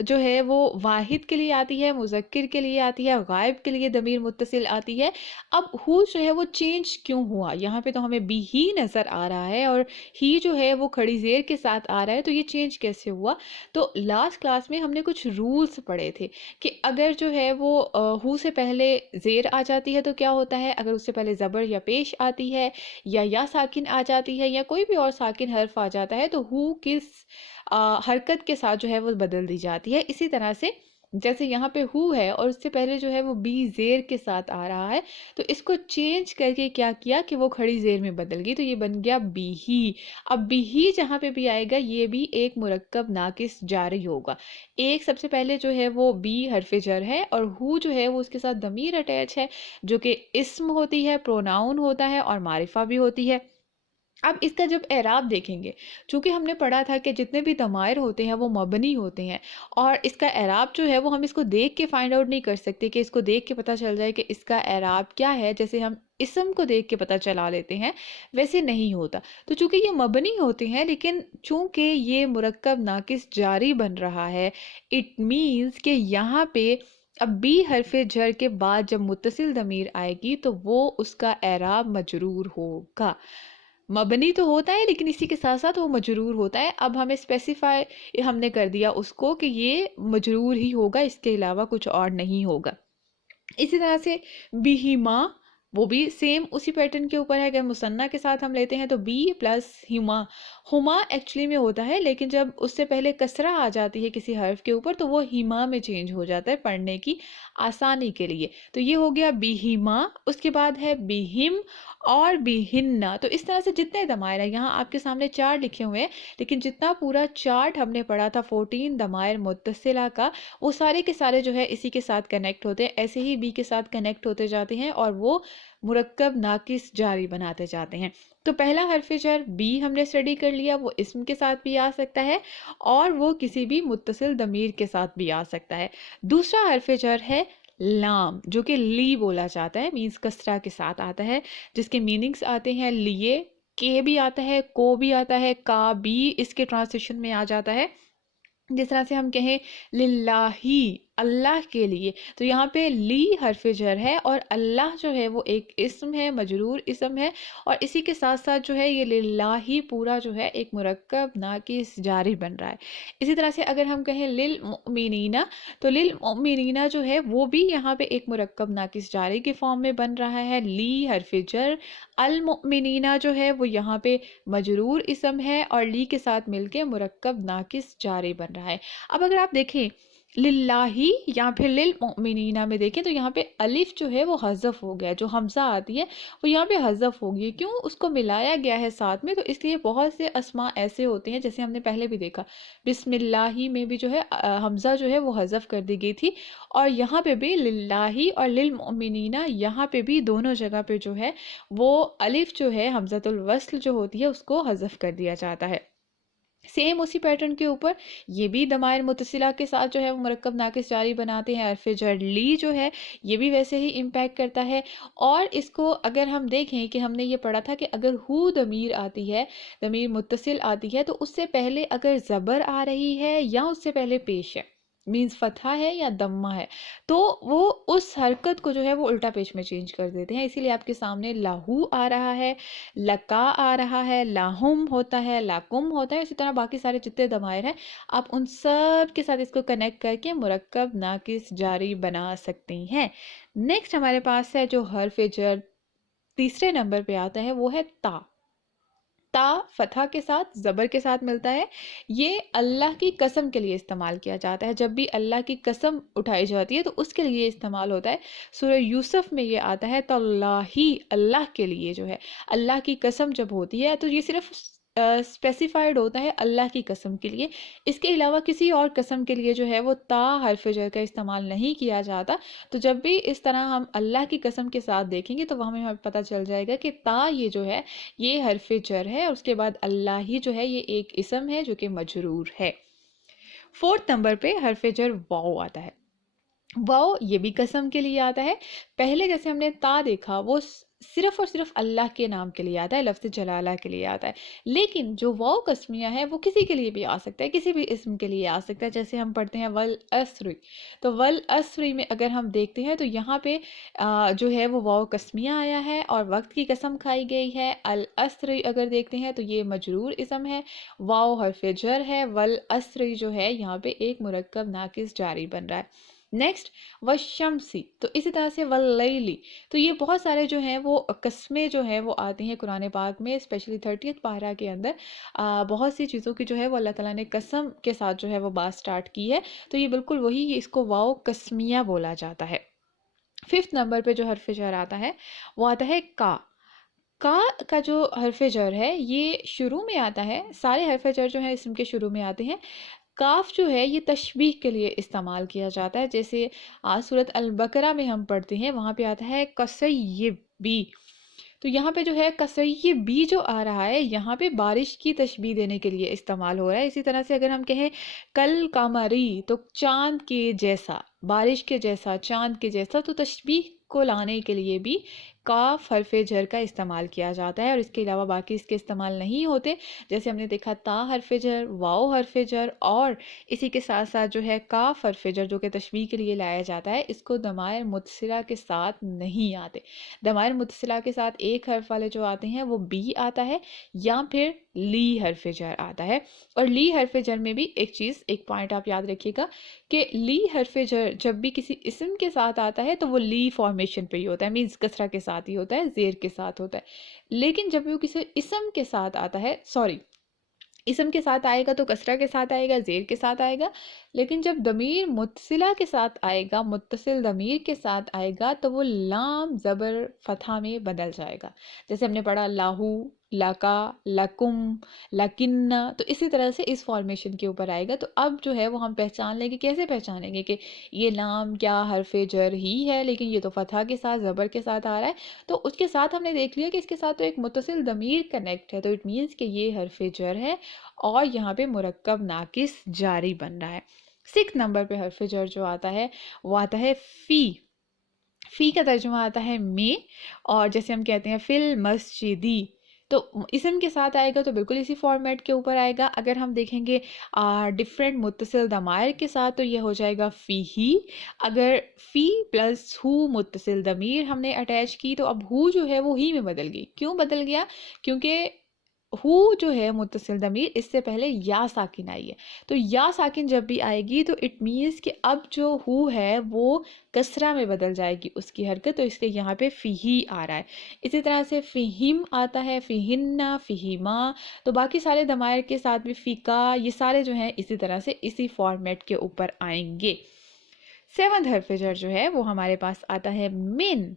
جو ہے وہ واحد کے لیے آتی ہے، مذکر کے لیے آتی ہے، غائب کے لیے ضمیر متصل آتی ہے۔ اب جو ہے وہ چینج کیوں ہوا؟ یہاں پہ تو ہمیں بی ہی نظر آ رہا ہے اور ہی جو ہے وہ کھڑی زیر کے ساتھ آ رہا ہے، تو یہ چینج کیسے ہوا؟ تو لاسٹ کلاس میں ہم نے کچھ رولز پڑھے تھے کہ اگر جو ہے وہ سے پہلے زیر آ جاتی ہے تو کیا ہوتا ہے، اگر اس سے پہلے زبر یا پیش آتی ہے یا ساکن آ جاتی ہے یا کوئی بھی اور ساکن حرف آ جاتا ہے، تو کس حرکت کے ساتھ جو ہے وہ بدل دی جاتی ہے۔ اسی طرح سے جیسے یہاں پہ ہے اور اس سے پہلے جو ہے وہ بی زیر کے ساتھ آ رہا ہے، تو اس کو چینج کر کے کیا کیا کہ وہ کھڑی زیر میں بدل گئی، تو یہ بن گیا بی ہی۔ اب بی ہی جہاں پہ بھی آئے گا یہ بھی ایک مرکب ناقص جاری ہوگا۔ ایک سب سے پہلے جو ہے وہ بی حرف جر ہے اور جو ہے وہ اس کے ساتھ ضمیر اٹیچ ہے جو کہ اسم ہوتی ہے، پروناؤن ہوتا ہے اور معرفہ بھی ہوتی ہے۔ اب اس کا جب اعراب دیکھیں گے، چونکہ ہم نے پڑھا تھا کہ جتنے بھی ضمائر ہوتے ہیں وہ مبنی ہوتے ہیں اور اس کا اعراب جو ہے وہ ہم اس کو دیکھ کے فائنڈ آؤٹ نہیں کر سکتے کہ اس کو دیکھ کے پتہ چل جائے کہ اس کا اعراب کیا ہے، جیسے ہم اسم کو دیکھ کے پتہ چلا لیتے ہیں ویسے نہیں ہوتا۔ تو چونکہ یہ مبنی ہوتے ہیں لیکن چونکہ یہ مرکب ناقص جاری بن رہا ہے، اٹ مینز کہ یہاں پہ اب بی حرف جر کے بعد جب متصل ضمیر آئے گی تو وہ اس کا اعراب مجرور ہوگا۔ مبنی تو ہوتا ہے لیکن اسی کے ساتھ ساتھ وہ مجرور ہوتا ہے۔ اب ہمیں اسپیسیفائی ہم نے کر دیا اس کو کہ یہ مجرور ہی ہوگا، اس کے علاوہ کچھ اور نہیں ہوگا۔ اسی طرح سے بیہما، وہ بھی سیم اسی پیٹرن کے اوپر ہے۔ اگر مثنیٰ کے ساتھ ہم لیتے ہیں تو بی پلس ہما، ہما ایکچولی میں ہوتا ہے لیکن جب اس سے پہلے کسرہ آ جاتی ہے کسی حرف کے اوپر تو وہ ہما میں چینج ہو جاتا ہے پڑھنے کی آسانی کے لیے۔ تو یہ ہو گیا بیہما، اس کے بعد ہے بیہم اور بیہنہ۔ تو اس طرح سے جتنے ضمائر ہیں، یہاں آپ کے سامنے 4 لکھے ہوئے ہیں لیکن جتنا پورا چارٹ ہم نے پڑھا تھا 14 ضمائر متصلہ کا، وہ سارے کے سارے جو ہے اسی کے ساتھ کنیکٹ ہوتے ہیں، ایسے ہی بی کے ساتھ کنیکٹ ہوتے جاتے ہیں اور وہ مرکب ناقص جاری بناتے جاتے ہیں۔ تو پہلا حرف جر بی ہم نے اسٹڈی کر لیا، وہ اسم کے ساتھ بھی آ سکتا ہے اور وہ کسی بھی متصل ضمیر کے ساتھ بھی آ سکتا ہے۔ دوسرا حرف جر ہے لام، جو کہ لی بولا جاتا ہے، مینز کسرہ کے ساتھ آتا ہے، جس کے میننگز آتے ہیں لیے، کے بھی آتا ہے، کو بھی آتا ہے، کا بھی اس کے ٹرانسلیشن میں آ جاتا ہے۔ جس طرح سے ہم کہیں للہی، اللہ کے لیے، تو یہاں پہ لی حرف جر ہے اور اللہ جو ہے وہ ایک اسم ہے، مجرور اسم ہے، اور اسی کے ساتھ ساتھ جو ہے یہ للہی پورا جو ہے ایک مرکب ناقص جاری بن رہا ہے۔ اسی طرح سے اگر ہم کہیں للمؤمنین، تو للمؤمنین جو ہے وہ بھی یہاں پہ ایک مرکب ناقص جاری کے فارم میں بن رہا ہے، لی حرف جر، المؤمنین جو ہے وہ یہاں پہ مجرور اسم ہے اور لی کے ساتھ مل کے مرکب ناقص جاری بن رہا ہے۔ اب اگر آپ دیکھیں للہی یا پھر للمؤمنین میں دیکھیں تو یہاں پہ الف جو ہے وہ حذف ہو گیا، جو حمزہ آتی ہے وہ یہاں پہ حذف ہو گئی، کیوں؟ اس کو ملایا گیا ہے ساتھ میں، تو اس لیے بہت سے اسماء ایسے ہوتے ہیں جیسے ہم نے پہلے بھی دیکھا بسم اللہ میں بھی جو ہے حمزہ جو ہے وہ حذف کر دی گئی تھی، اور یہاں پہ بھی للہی اور للمؤمنین یہاں پہ بھی دونوں جگہ پہ جو ہے وہ الف جو ہے حمزۃ الوصل جو ہوتی ہے اس کو حذف کر دیا جاتا ہے۔ سیم اسی پیٹرن کے اوپر یہ بھی ضمائر متصلہ کے ساتھ جو ہے وہ مرکب ناقص جاری بناتے ہیں، حرف جر لی جو ہے یہ بھی ویسے ہی امپیکٹ کرتا ہے۔ اور اس کو اگر ہم دیکھیں کہ ہم نے یہ پڑھا تھا کہ اگر ضمیر آتی ہے، ضمیر متصل آتی ہے، تو اس سے پہلے اگر زبر آ رہی ہے یا اس سے پہلے پیش ہے، مینز فتحہ ہے یا دمہ ہے، تو وہ اس حرکت کو جو ہے وہ الٹا پیش میں چینج کر دیتے ہیں۔ اسی لیے آپ کے سامنے لاہو آ رہا ہے، لکا آ رہا ہے، لاہم ہوتا ہے، لاکم ہوتا ہے، اسی طرح باقی سارے جتنے ضمائر ہیں آپ ان سب کے ساتھ اس کو کنیکٹ کر کے مرکب ناقص جاری بنا سکتے ہیں۔ نیکسٹ ہمارے پاس ہے جو حرف جر تیسرے نمبر پہ آتا ہے وہ ہے تا۔ تا فتحہ کے ساتھ زبر کے ساتھ ملتا ہے، یہ اللہ کی قسم کے لیے استعمال کیا جاتا ہے۔ جب بھی اللہ کی قسم اٹھائی جاتی ہے تو اس کے لیے استعمال ہوتا ہے۔ سورہ یوسف میں یہ آتا ہے تاللہی، اللہ کے لیے جو ہے اللہ کی قسم جب ہوتی ہے تو یہ صرف اسپیسیفائڈ ہوتا ہے اللہ کی قسم کے لیے، اس کے علاوہ کسی اور قسم کے لیے جو ہے وہ تا حرف جر کا استعمال نہیں کیا جاتا۔ تو جب بھی اس طرح ہم اللہ کی قسم کے ساتھ دیکھیں گے تو وہ ہمیں پتہ چل جائے گا کہ تا یہ جو ہے یہ حرف جر ہے، اور اس کے بعد اللہ ہی جو ہے یہ ایک اسم ہے جو کہ مجرور ہے۔ 4 نمبر پہ حرف جر واو آتا ہے۔ واو یہ بھی قسم کے لیے آتا ہے۔ پہلے جیسے ہم نے تا دیکھا وہ صرف اور صرف اللہ کے نام کے لیے آتا ہے، لفظ جلالہ کے لیے آتا ہے. لیکن جو واو قسمیہ ہے وہ کسی کے لیے بھی آ سکتا ہے، کسی بھی اسم کے لیے آ سکتا ہے. جیسے ہم پڑھتے ہیں والعصر، تو والعصر میں اگر ہم دیکھتے ہیں تو یہاں پہ جو ہے وہ واو قسمیہ آیا ہے اور وقت کی قسم کھائی گئی ہے. العصر اگر دیکھتے ہیں تو یہ مجرور اسم ہے، واو حرف جر ہے، والعصر جو ہے یہاں پہ ایک مرکب ناقص جاری بن رہا ہے. نیکسٹ والشمسی، تو اسی طرح سے واللیلی، تو یہ بہت سارے جو ہیں وہ قسمیں جو ہیں وہ آتی ہیں قرآن پاک میں، اسپیشلی 30th پارہ کے اندر بہت سی چیزوں کی جو ہے وہ اللہ تعالیٰ نے قسم کے ساتھ جو ہے وہ بات سٹارٹ کی ہے. تو یہ بالکل وہی، اس کو واو قسمیہ بولا جاتا ہے. 5th نمبر پہ جو حرف جر آتا ہے وہ آتا ہے کا. کا جو حرف جر ہے یہ شروع میں آتا ہے، سارے حرف جر جو ہیں اسم کے شروع میں آتے ہیں. کاف جو ہے یہ تشبیہ کے لیے استعمال کیا جاتا ہے. جیسے سورۃ البقرہ میں ہم پڑھتے ہیں، وہاں پہ آتا ہے کسیبی، تو یہاں پہ جو ہے کسیبی جو آ رہا ہے یہاں پہ بارش کی تشبیہ دینے کے لیے استعمال ہو رہا ہے. اسی طرح سے اگر ہم کہیں کل قمری، تو چاند کے جیسا، بارش کے جیسا، چاند کے جیسا، تو تشبیہ کو لانے کے لیے بھی کاف حرف جر کا استعمال کیا جاتا ہے، اور اس کے علاوہ باقی اس کے استعمال نہیں ہوتے. جیسے ہم نے دیکھا تا حرف جر، واو حرف جر، اور اسی کے ساتھ ساتھ جو ہے کاف حرف جر جو کہ تشبیہ کے لیے لایا جاتا ہے، اس کو ضمائر متصلہ کے ساتھ نہیں آتے. ضمائر متصلہ کے ساتھ ایک حرف والے جو آتے ہیں وہ بی آتا ہے یا پھر لی حرف جر آتا ہے. اور لی حرف جر میں بھی ایک چیز، ایک پوائنٹ آپ یاد رکھیے گا کہ لی حرف جر جب بھی کسی اسم کے ساتھ آتا ہے تو وہ لی فارمیشن پہ ہی ہوتا ہے، مینز کسرہ کے ساتھ ہی ہوتا ہے، زیر کے ساتھ ہوتا ہے. لیکن جب بھی وہ کسی اسم کے ساتھ آتا ہے، اسم کے ساتھ آئے گا تو کسرہ کے ساتھ آئے گا، زیر کے ساتھ آئے گا. لیکن جب ضمیر متصلہ کے ساتھ آئے گا، متصل ضمیر کے ساتھ آئے گا، تو وہ لام زبر فتحہ میں بدل جائے گا. جیسے ہم نے پڑھا لاہو، لکا، لکم، لکن، تو اسی طرح سے اس فارمیشن کے اوپر آئے گا. تو اب جو ہے وہ ہم پہچان لیں گے. کیسے پہچانیں گے کہ یہ لام کیا حرف جر ہی ہے لیکن یہ تو فتحہ کے ساتھ، زبر کے ساتھ آ رہا ہے. تو اس کے ساتھ ہم نے دیکھ لیا کہ اس کے ساتھ تو ایک متصل ضمیر کنیکٹ ہے، تو اٹ مینس کہ یہ حرف جر ہے اور یہاں پہ مرکب ناقص جاری بن رہا ہے. 6 نمبر پہ حرف جر جو آتا ہے وہ آتا ہے فی. فی کا ترجمہ آتا ہے میں، اور جیسے ہم کہتے ہیں فی المسجدی، تو اسم کے ساتھ آئے گا تو بالکل اسی فارمیٹ کے اوپر آئے گا. اگر ہم دیکھیں گے ڈفرینٹ متصل ضمائر کے ساتھ تو یہ ہو جائے گا فی ہی. اگر فی پلس ہو متصل ضمیر ہم نے اٹیچ کی تو اب ہو جو ہے وہ ہی میں بدل گئی. کیوں بدل گیا؟ کیونکہ ہو جو ہے متصل ضمیر، اس سے پہلے یا ساکن آئی ہے، تو یا ساکن جب بھی آئے گی تو اٹ مینس کہ اب جو ہو ہے وہ کسرہ میں بدل جائے گی اس کی حرکت، تو اس لیے یہاں پہ فی آ رہا ہے. اسی طرح سے فہم آتا ہے، فہن، فہیما، تو باقی سارے ضمائر کے ساتھ بھی فیکا، یہ سارے جو ہیں اسی طرح سے اسی فارمیٹ کے اوپر آئیں گے. 7 حرف جر جو ہے وہ ہمارے پاس آتا ہے من.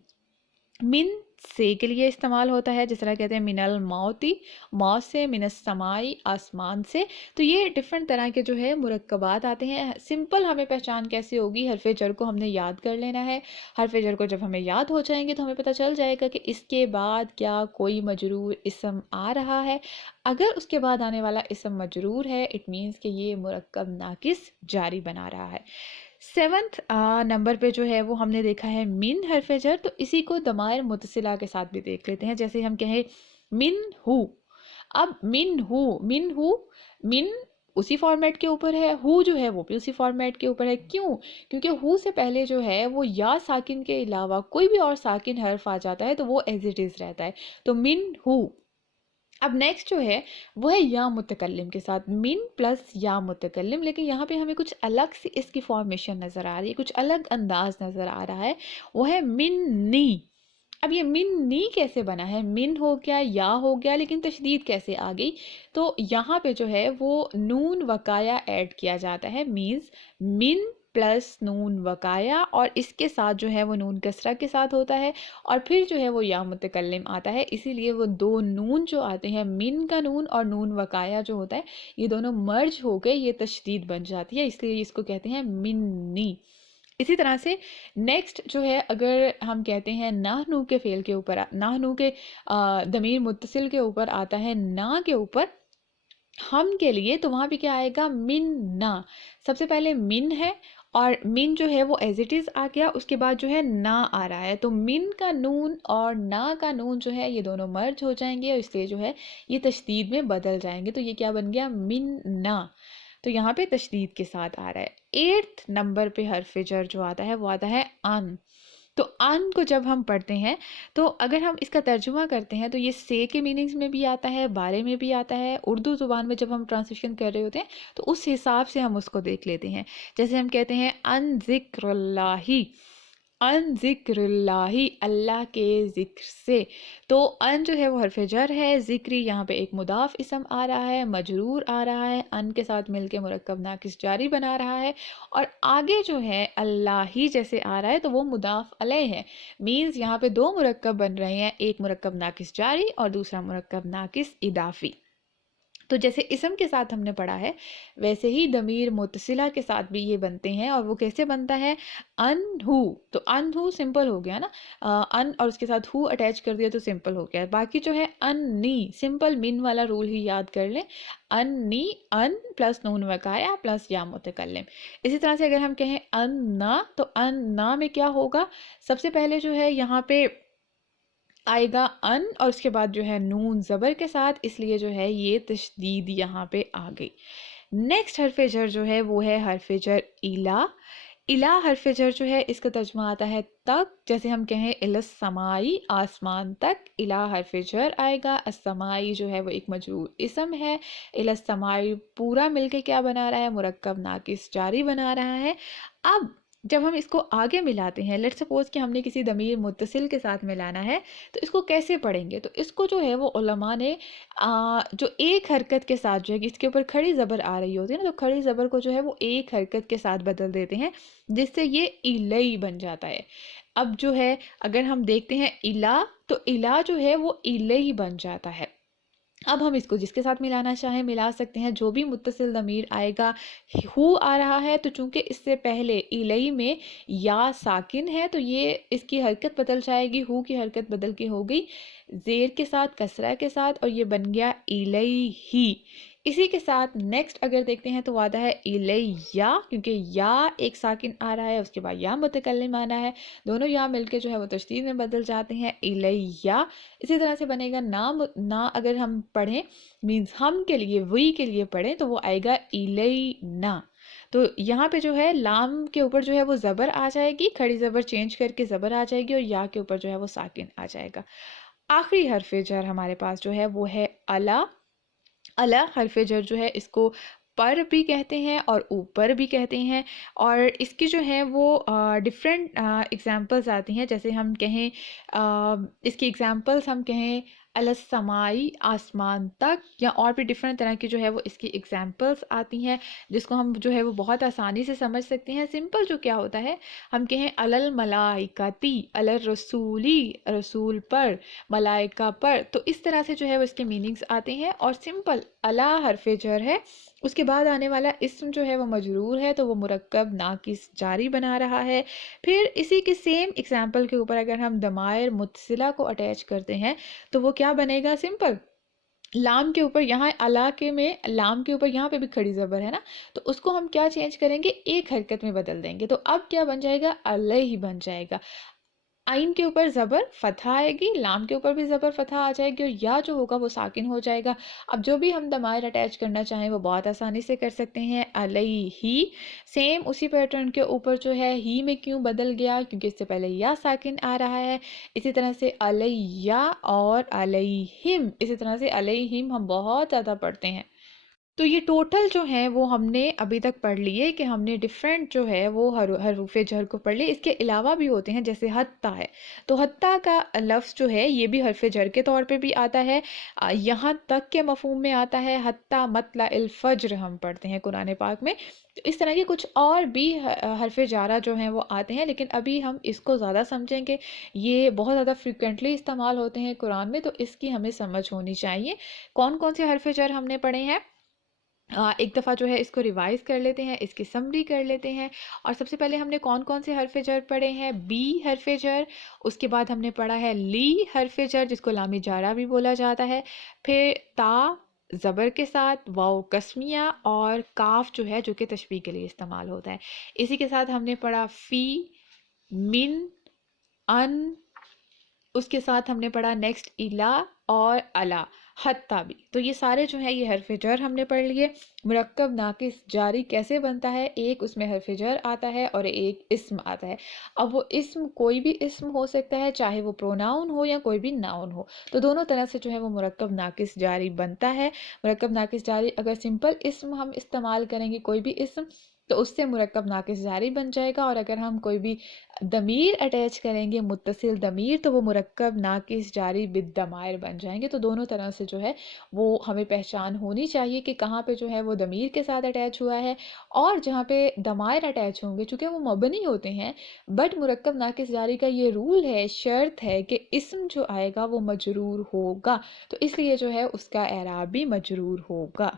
من سے کے لیے استعمال ہوتا ہے، جس طرح کہتے ہیں من الموتی، موت سے، من السمائی، آسمان سے. تو یہ ڈفرنٹ طرح کے جو ہے مرکبات آتے ہیں. سمپل ہمیں پہچان کیسے ہوگی؟ حرف جر کو ہم نے یاد کر لینا ہے. حرف جر کو جب ہمیں یاد ہو جائیں گے تو ہمیں پتہ چل جائے گا کہ اس کے بعد کیا کوئی مجرور اسم آ رہا ہے. اگر اس کے بعد آنے والا اسم مجرور ہے اٹ مینس کہ یہ مرکب ناقص جاری بنا رہا ہے. 7th نمبر پہ جو ہے وہ ہم نے دیکھا ہے من حرف جر، تو اسی کو ضمائر متصلہ کے ساتھ بھی دیکھ لیتے ہیں. جیسے ہم کہیں من ہو، اب من اسی فارمیٹ کے اوپر ہے، ہو جو ہے وہ بھی اسی فارمیٹ کے اوپر ہے. کیوں؟ کیونکہ ہو سے پہلے جو ہے وہ یا ساکن کے علاوہ کوئی بھی اور ساکن حرف آ جاتا ہے تو وہ ایز اٹ از رہتا ہے، تو من ہو. اب نیکسٹ جو ہے وہ ہے یا متکلم کے ساتھ، من پلس یا متکلم، لیکن یہاں پہ ہمیں کچھ الگ سی اس کی فارمیشن نظر آ رہی ہے، کچھ الگ انداز نظر آ رہا ہے، وہ ہے منی. اب یہ منی کیسے بنا ہے؟ من ہو گیا، یا ہو گیا، لیکن تشدید کیسے آ گئی؟ تو یہاں پہ جو ہے وہ نون وقایا ایڈ کیا جاتا ہے، مینز من پلس نون وقایا، اور اس کے ساتھ جو ہے وہ نون کسرہ کے ساتھ ہوتا ہے، اور پھر جو ہے وہ یا متکلم آتا ہے. اسی لیے وہ دو نون جو آتے ہیں، من کا نون اور نون وقایا جو ہوتا ہے، یہ دونوں مرج ہو گئے، یہ تشدید بن جاتی ہے، اس لیے اس کو کہتے ہیں منی. اسی طرح سے نیکسٹ جو ہے اگر ہم کہتے ہیں نحنو کے فعل کے اوپر، نحنو کے ضمیر متصل کے اوپر آتا ہے نا کے اوپر ہم کے لیے، تو وہاں پہ کیا آئے گا؟ من نا. سب سے پہلے من ہے اور من جو ہے وہ ایز اٹ از آ گیا، اس کے بعد جو ہے نا آ رہا ہے، تو من کا نون اور نا کا نون جو ہے یہ دونوں مرج ہو جائیں گے اور اس لیے جو ہے یہ تشدید میں بدل جائیں گے، تو یہ کیا بن گیا؟ من نا، تو یہاں پہ تشدید کے ساتھ آ رہا ہے۔ 8 نمبر پہ حرف جر جو آتا ہے وہ آتا ہے ان، تو ان کو جب ہم پڑھتے ہیں تو اگر ہم اس کا ترجمہ کرتے ہیں تو یہ سے کے میننگز میں بھی آتا ہے، بارے میں بھی آتا ہے، اردو زبان میں جب ہم ٹرانسلیشن کر رہے ہوتے ہیں تو اس حساب سے ہم اس کو دیکھ لیتے ہیں۔ جیسے ہم کہتے ہیں ان ذکر اللہ، ان ذکر اللہ، اللہ کے ذکر سے، تو ان جو ہے وہ حرف جر ہے، ذکری یہاں پہ ایک مضاف اسم آ رہا ہے، مجرور آ رہا ہے، ان کے ساتھ مل کے مرکب ناقص جاری بنا رہا ہے، اور آگے جو ہے اللہ ہی جیسے آ رہا ہے تو وہ مضاف علیہ ہے، مینز یہاں پہ دو مرکب بن رہے ہیں، ایک مرکب ناقص جاری اور دوسرا مرکب ناقص اضافی۔ تو جیسے اسم کے ساتھ ہم نے پڑھا ہے ویسے ہی ضمیر متصلہ کے ساتھ بھی یہ بنتے ہیں، اور وہ کیسے بنتا ہے؟ ان ہو، تو ان ہو سمپل ہو گیا نا، ان اور اس کے ساتھ ہو اٹیچ کر دیا تو سمپل ہو گیا۔ باقی جو ہے ان نی، سمپل من والا رول ہی یاد کر لیں، ان نی، ان پلس نون وقایا پلس یا متکلم۔ اسی طرح سے اگر ہم کہیں ان نا، تو ان نا میں کیا ہوگا؟ سب سے پہلے جو ہے یہاں پہ آئے گا ان اور اس کے بعد جو ہے نون زبر کے ساتھ، اس لیے جو ہے یہ تشدید یہاں پہ آ گئی۔ نیکسٹ حرف جر جو ہے وہ ہے حرف جر الا۔ الا حرف جر جو ہے اس کا ترجمہ آتا ہے تک، جیسے ہم کہیں السمائی، آسمان تک، الا حرف جر آئے گا، السمائی جو ہے وہ ایک مجرور اسم ہے، السمائی پورا مل کے کیا بنا رہا ہے؟ مرکب ناقص جاری بنا رہا ہے۔ اب جب ہم اس کو آگے ملاتے ہیں، لیٹ سپوز کہ ہم نے کسی ضمیر متصل کے ساتھ ملانا ہے تو اس کو کیسے پڑھیں گے؟ تو اس کو جو ہے وہ علماء نے جو ایک حرکت کے ساتھ جو ہے اس کے اوپر کھڑی زبر آ رہی ہوتی ہے نا، تو کھڑی زبر کو جو ہے وہ ایک حرکت کے ساتھ بدل دیتے ہیں جس سے یہ الئی بن جاتا ہے۔ اب جو ہے اگر ہم دیکھتے ہیں الا، تو الا جو ہے وہ الئی بن جاتا ہے۔ اب ہم اس کو جس کے ساتھ ملانا چاہیں ملا سکتے ہیں، جو بھی متصل ضمیر آئے گا، ہو آ رہا ہے تو چونکہ اس سے پہلے الئی میں یا ساکن ہے تو یہ اس کی حرکت بدل جائے گی، ہو کی حرکت بدل کے ہو گئی زیر کے ساتھ، کسرہ کے ساتھ، اور یہ بن گیا الیہی۔ اسی کے ساتھ نیکسٹ اگر دیکھتے ہیں تو آتا ہے الیہ، کیونکہ یا ایک ساکن آ رہا ہے، اس کے بعد یا متکلم آنا ہے، دونوں یا مل کے جو ہے وہ تشدید میں بدل جاتے ہیں، الیہ۔ اسی طرح سے بنے گا نا اگر ہم پڑھیں مینز ہم کے لیے، وی کے لیے پڑھیں تو وہ آئے گا الینا۔ تو یہاں پہ جو ہے لام کے اوپر جو ہے وہ زبر آ جائے گی، کھڑی زبر چینج کر کے زبر آ جائے گی، اور یا کے اوپر جو ہے وہ ساکن آ جائے گا۔ آخری حرف جر ہمارے پاس جو ہے وہ ہے الا۔ الا حرف جر جو ہے اس کو پر بھی کہتے ہیں اور اوپر بھی کہتے ہیں، اور اس کی جو ہے وہ ڈفرینٹ ایگزامپلز آتی ہیں، جیسے ہم کہیں اس کی ایگزامپلز ہم کہیں السمائی، آسمان تک، یا اور بھی ڈفرینٹ طرح کی جو ہے وہ اس کی ایگزامپلز آتی ہیں جس کو ہم جو ہے وہ بہت آسانی سے سمجھ سکتے ہیں۔ سمپل جو کیا ہوتا ہے، ہم کہیں الملائکتی، الرسولی، رسول پر، ملائکہ پر، تو اس طرح سے جو ہے وہ اس کے میننگز آتے ہیں، اور سمپل الا حرف جر ہے، اس کے بعد آنے والا اسم جو ہے وہ مجرور ہے تو وہ مرکب ناقص جاری بنا رہا ہے۔ پھر اسی کے سیم ایگزامپل کے اوپر اگر ہم ضمائر متصلہ کو اٹیچ کرتے ہیں تو وہ کیا بنے گا؟ سمپل لام کے اوپر، یہاں الا کے میں لام کے اوپر یہاں پہ بھی کھڑی زبر ہے نا، تو اس کو ہم کیا چینج کریں گے؟ ایک حرکت میں بدل دیں گے، تو اب کیا بن جائے گا؟ علیہ بن جائے گا۔ آئین کے اوپر زبر فتح آئے گی، لام کے اوپر بھی زبر فتح آ جائے گی، اور یا جو ہوگا وہ ساکن ہو جائے گا۔ اب جو بھی ہم ضمائر اٹیچ کرنا چاہیں وہ بہت آسانی سے کر سکتے ہیں۔ علیہ، سیم اسی پیٹرن کے اوپر جو ہے ہی میں کیوں بدل گیا؟ کیونکہ اس سے پہلے یا ساکن آ رہا ہے۔ اسی طرح سے علیہ اور علیہم، اسی طرح سے علیہم ہم بہت زیادہ پڑھتے ہیں۔ تو یہ ٹوٹل جو ہیں وہ ہم نے ابھی تک پڑھ لیے کہ ہم نے ڈیفرنٹ جو ہے وہ حروف جر کو پڑھ لیے۔ اس کے علاوہ بھی ہوتے ہیں، جیسے حتیٰ ہے، تو حتیٰ کا لفظ جو ہے یہ بھی حرف جر کے طور پہ بھی آتا ہے، یہاں تک کے مفہوم میں آتا ہے۔ حتیٰ مطلع الفجر ہم پڑھتے ہیں قرآن پاک میں، تو اس طرح کے کچھ اور بھی حرف جارہ جو ہیں وہ آتے ہیں، لیکن ابھی ہم اس کو زیادہ سمجھیں گے، یہ بہت زیادہ فریکوینٹلی استعمال ہوتے ہیں قرآن میں، تو اس کی ہمیں سمجھ ہونی چاہیے۔ کون کون سے حرف جر ہم نے پڑھے ہیں؟ ایک دفعہ جو ہے اس کو ریوائز کر لیتے ہیں، اس کی سمری کر لیتے ہیں، اور سب سے پہلے ہم نے کون کون سے حرف جر پڑھے ہیں؟ بی حرف جر، اس کے بعد ہم نے پڑھا ہے لی حرف جر جس کو لام جارہ بھی بولا جاتا ہے، پھر تا، زبر کے ساتھ، واو قسمیہ، اور کاف جو ہے جو کہ تشبیہ کے لیے استعمال ہوتا ہے۔ اسی کے ساتھ ہم نے پڑھا فی، من، ان، اس کے ساتھ ہم نے پڑھا نیکسٹ الا اور الا، حتیٰ بھی۔ تو یہ سارے جو ہیں یہ حرف جر ہم نے پڑھ لیے۔ مرکب ناقص جاری کیسے بنتا ہے؟ ایک اس میں حرف جر آتا ہے اور ایک اسم آتا ہے۔ اب وہ اسم کوئی بھی اسم ہو سکتا ہے، چاہے وہ پروناؤن ہو یا کوئی بھی ناؤن ہو، تو دونوں طرح سے جو ہے وہ مرکب ناقص جاری بنتا ہے۔ مرکب ناقص جاری اگر سمپل اسم ہم استعمال کریں گے، کوئی بھی اسم، تو اس سے مرکب ناقص جاری بن جائے گا، اور اگر ہم کوئی بھی ضمیر اٹیچ کریں گے، متصل ضمیر، تو وہ مرکب ناقص جاری بالضمائر بن جائیں گے۔ تو دونوں طرح سے جو ہے وہ ہمیں پہچان ہونی چاہیے کہ کہاں پہ جو ہے وہ ضمیر کے ساتھ اٹیچ ہوا ہے، اور جہاں پہ ضمائر اٹیچ ہوں گے چونکہ وہ مبنی ہوتے ہیں، بٹ مرکب ناقص جاری کا یہ رول ہے، شرط ہے کہ اسم جو آئے گا وہ مجرور ہوگا، تو اس لیے جو ہے اس کا اعراب بھی مجرور ہوگا۔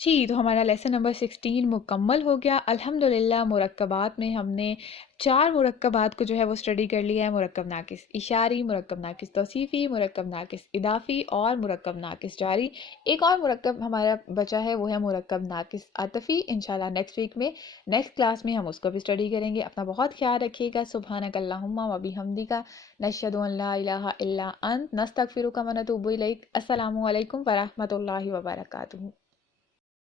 جی، تو ہمارا لیسن نمبر 16 مکمل ہو گیا الحمدللہ۔ مرکبات میں ہم نے 4 مرکبات کو جو ہے وہ اسٹڈی کر لیا ہے: مرکب ناقص اشاری، مرکب ناقص توصیفی، مرکب ناقص اضافی، اور مرکب ناقص جاری۔ ایک اور مرکب ہمارا بچا ہے، وہ ہے مرکب ناقص عطفی۔ انشاءاللہ نیکسٹ ویک میں، نیکسٹ کلاس میں ہم اس کو بھی اسٹڈی کریں گے۔ اپنا بہت خیال رکھیے گا۔ سبحانک اللہم و بحمدک، نشہد ان لا الہ الا انت، نستغفرک و نتوب الیک۔ السلام علیکم ورحمۃ اللہ وبرکاتہ۔